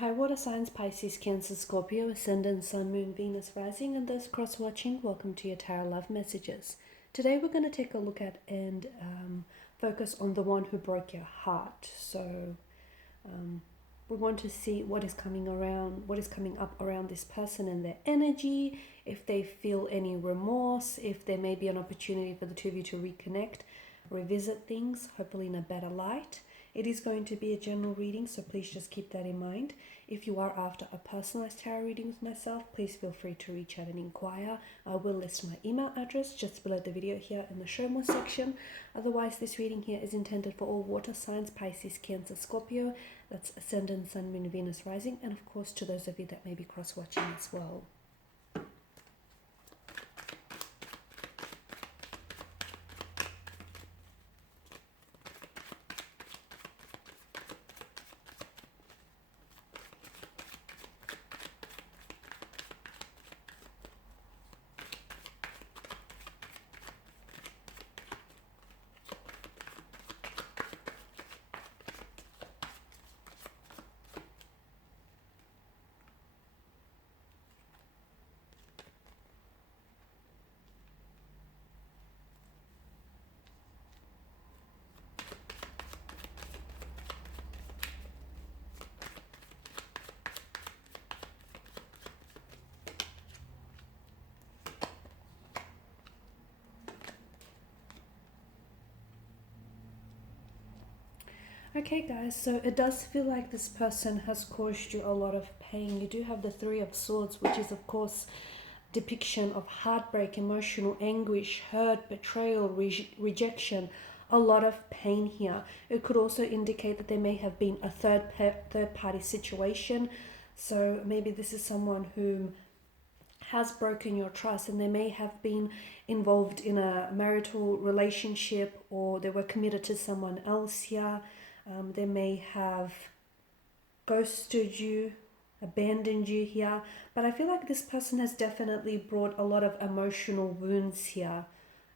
Hi, water signs, Pisces, Cancer, Scorpio, Ascendant, Sun, Moon, Venus, Rising, and those cross-watching, welcome to your Tarot Love Messages. Today we're going to take a look at and focus on the one who broke your heart. So we want to see what is coming up around this person and their energy, if they feel any remorse, if there may be an opportunity for the two of you to reconnect, revisit things, hopefully in a better light. It is going to be a general reading, so please just keep that in mind. If you are after a personalized tarot reading with myself, please feel free to reach out and inquire. I will list my email address just below the video here in the show more section. Otherwise, this reading here is intended for all water signs, Pisces, Cancer, Scorpio. That's Ascendant, Sun, Moon, Venus, Rising, and of course to those of you that may be cross-watching as well. Okay guys, so it does feel like this person has caused you a lot of pain. You do have the Three of Swords, which is of course depiction of heartbreak, emotional anguish, hurt, betrayal, rejection, a lot of pain here. It could also indicate that there may have been a third party situation. So maybe this is someone who has broken your trust, and they may have been involved in a marital relationship, or they were committed to someone else here. They may have ghosted you, abandoned you here, but I feel like this person has definitely brought a lot of emotional wounds here.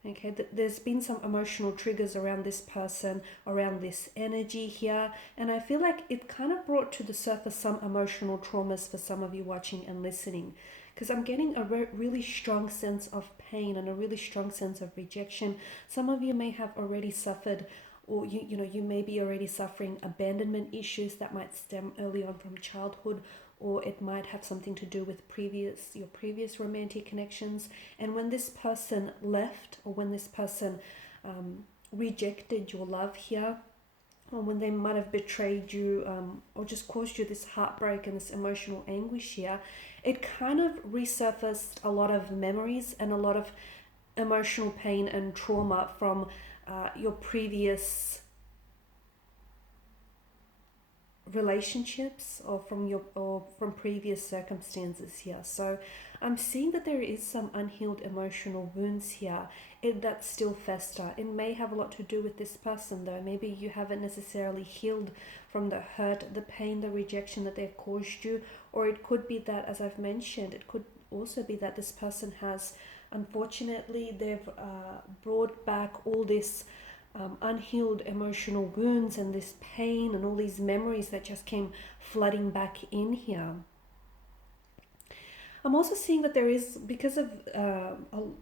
Okay, there's been some emotional triggers around this person, around this energy here, and I feel like it kind of brought to the surface some emotional traumas for some of you watching and listening, because I'm getting a really strong sense of pain and a really strong sense of rejection. Some of you may have already suffered, or you may be already suffering abandonment issues that might stem early on from childhood, or it might have something to do with your previous romantic connections. And when this person left, or when this person rejected your love here, or when they might have betrayed you, or just caused you this heartbreak and this emotional anguish here, it kind of resurfaced a lot of memories and a lot of emotional pain and trauma from your previous relationships, or from previous circumstances here. So I'm seeing that there is some unhealed emotional wounds here that still fester. It may have a lot to do with this person though. Maybe you haven't necessarily healed from the hurt, the pain, the rejection that they've caused you, or it could be that, as I've mentioned, it could also be that this person has, unfortunately, they've brought back all this unhealed emotional wounds and this pain and all these memories that just came flooding back in here. I'm also seeing that there is, because I'm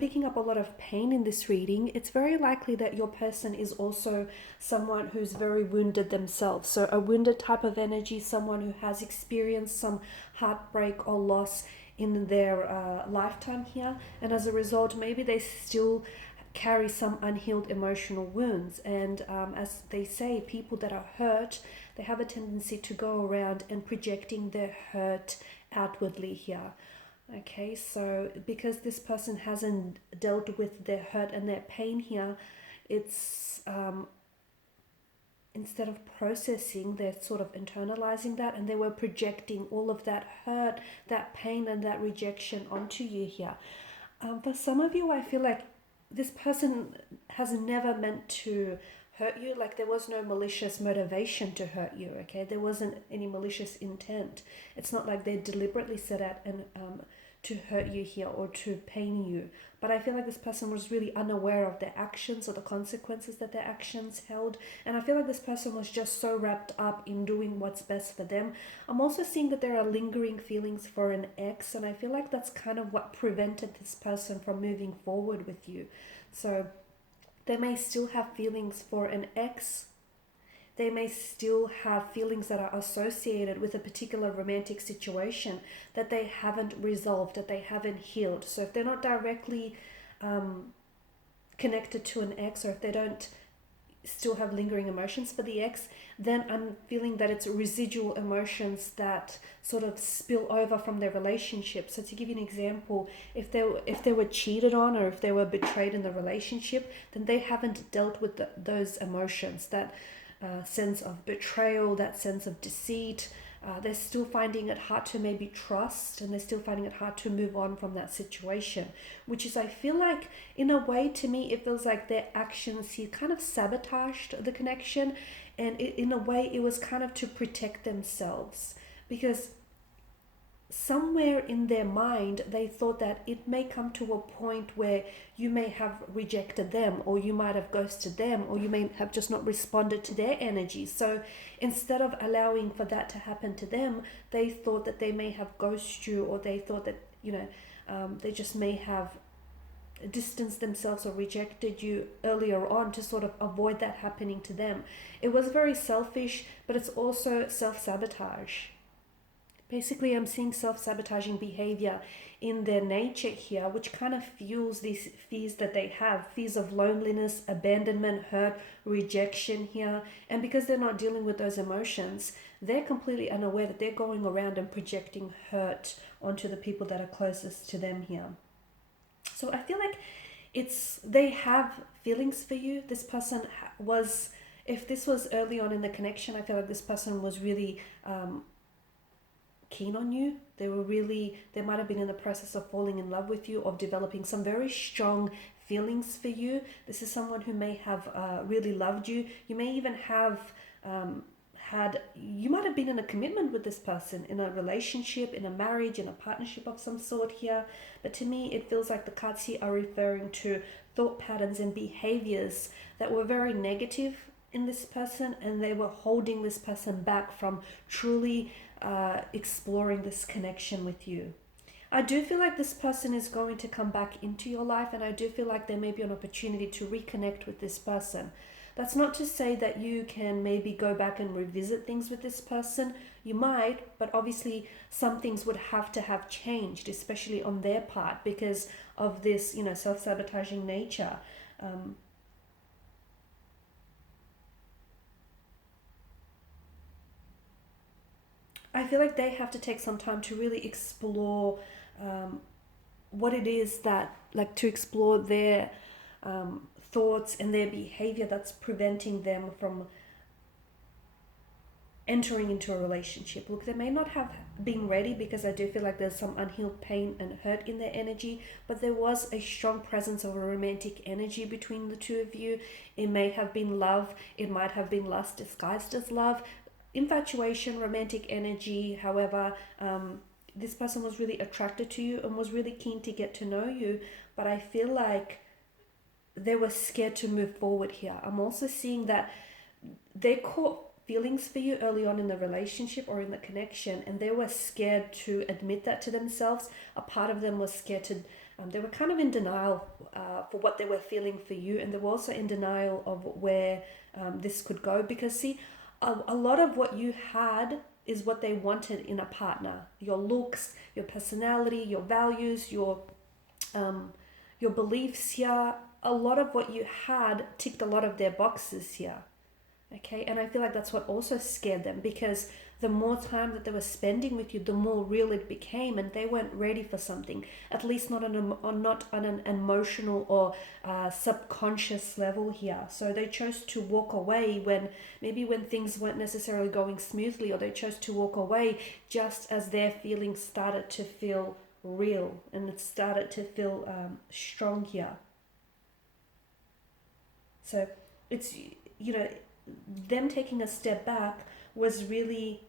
picking up a lot of pain in this reading, it's very likely that your person is also someone who's very wounded themselves. So a wounded type of energy, someone who has experienced some heartbreak or loss in their lifetime here, and as a result maybe they still carry some unhealed emotional wounds. And as they say, people that are hurt, they have a tendency to go around and projecting their hurt outwardly here. Okay, so because this person hasn't dealt with their hurt and their pain here, it's instead of processing, they're sort of internalizing that, and they were projecting all of that hurt, that pain, and that rejection onto you here. For some of you, I feel like this person has never meant to hurt you. Like, there was no malicious motivation to hurt you. Okay, there wasn't any malicious intent. It's not like they deliberately set out and to hurt you here or to pain you. But I feel like this person was really unaware of their actions or the consequences that their actions held. And I feel like this person was just so wrapped up in doing what's best for them. I'm also seeing that there are lingering feelings for an ex, and I feel like that's kind of what prevented this person from moving forward with you. So they may still have feelings for an ex. They may still have feelings that are associated with a particular romantic situation that they haven't resolved, that they haven't healed. So if they're not directly connected to an ex, or if they don't still have lingering emotions for the ex, then I'm feeling that it's residual emotions that sort of spill over from their relationship. So to give you an example, if they were cheated on, or if they were betrayed in the relationship, then they haven't dealt with those emotions, that sense of betrayal, that sense of deceit. They're still finding it hard to maybe trust, and they're still finding it hard to move on from that situation, which is, I feel like, in a way, to me, it feels like their actions here kind of sabotaged the connection, and in a way it was kind of to protect themselves, because somewhere in their mind they thought that it may come to a point where you may have rejected them, or you might have ghosted them, or you may have just not responded to their energy. So instead of allowing for that to happen to them, they thought that they may have ghosted you, or they thought that they just may have distanced themselves or rejected you earlier on to sort of avoid that happening to them. It was very selfish, but it's also self-sabotage. Basically, I'm seeing self-sabotaging behavior in their nature here, which kind of fuels these fears that they have, fears of loneliness, abandonment, hurt, rejection here. And because they're not dealing with those emotions, they're completely unaware that they're going around and projecting hurt onto the people that are closest to them here. So I feel like they have feelings for you. This person was, if this was early on in the connection, I feel like this person was really keen on you. They might have been in the process of falling in love with you, of developing some very strong feelings for you. This is someone who may have really loved you. You may even have you might have been in a commitment with this person, in a relationship, in a marriage, in a partnership of some sort here. But to me, it feels like the cards here are referring to thought patterns and behaviors that were very negative in this person, and they were holding this person back from truly exploring this connection with you. I do feel like this person is going to come back into your life, and I do feel like there may be an opportunity to reconnect with this person. That's not to say that you can maybe go back and revisit things with this person. You might, but obviously some things would have to have changed, especially on their part, because of this, self-sabotaging nature. I feel like they have to take some time to really explore what it is that, like, to explore their thoughts and their behavior that's preventing them from entering into a relationship. Look, they may not have been ready, because I do feel like there's some unhealed pain and hurt in their energy, but there was a strong presence of a romantic energy between the two of you. It may have been love, it might have been lust disguised as love, infatuation, romantic energy. However, this person was really attracted to you and was really keen to get to know you, but I feel like they were scared to move forward here. I'm also seeing that they caught feelings for you early on in the relationship or in the connection, and they were scared to admit that to themselves. A part of them was scared to, they were kind of in denial for what they were feeling for you, and they were also in denial of where this could go, because see, a lot of what you had is what they wanted in a partner. Your looks, your personality, your values, your beliefs here. A lot of what you had ticked a lot of their boxes here. Okay, and I feel like that's what also scared them, because the more time that they were spending with you, the more real it became, and they weren't ready for something, at least not on an emotional or subconscious level here. So they chose to walk away when things weren't necessarily going smoothly, or they chose to walk away just as their feelings started to feel real and it started to feel strong here. So it's, them taking a step back was really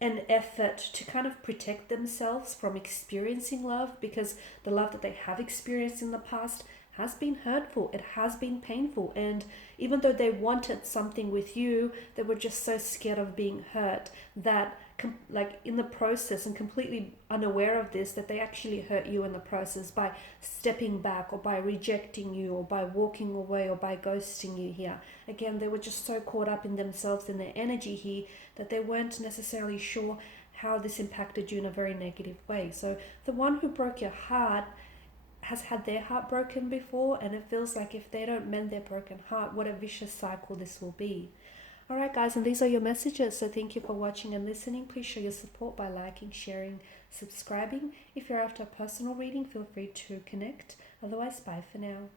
an effort to kind of protect themselves from experiencing love, because the love that they have experienced in the past has been hurtful, it has been painful, and even though they wanted something with you, they were just so scared of being hurt that like in the process, and completely unaware of this, that they actually hurt you in the process by stepping back or by rejecting you or by walking away or by ghosting you here. Again, they were just so caught up in themselves and their energy here that they weren't necessarily sure how this impacted you in a very negative way. So the one who broke your heart has had their heart broken before, and it feels like if they don't mend their broken heart, what a vicious cycle this will be. Alright guys, and these are your messages, so thank you for watching and listening. Please show your support by liking, sharing, subscribing. If you're after a personal reading, feel free to connect. Otherwise, bye for now.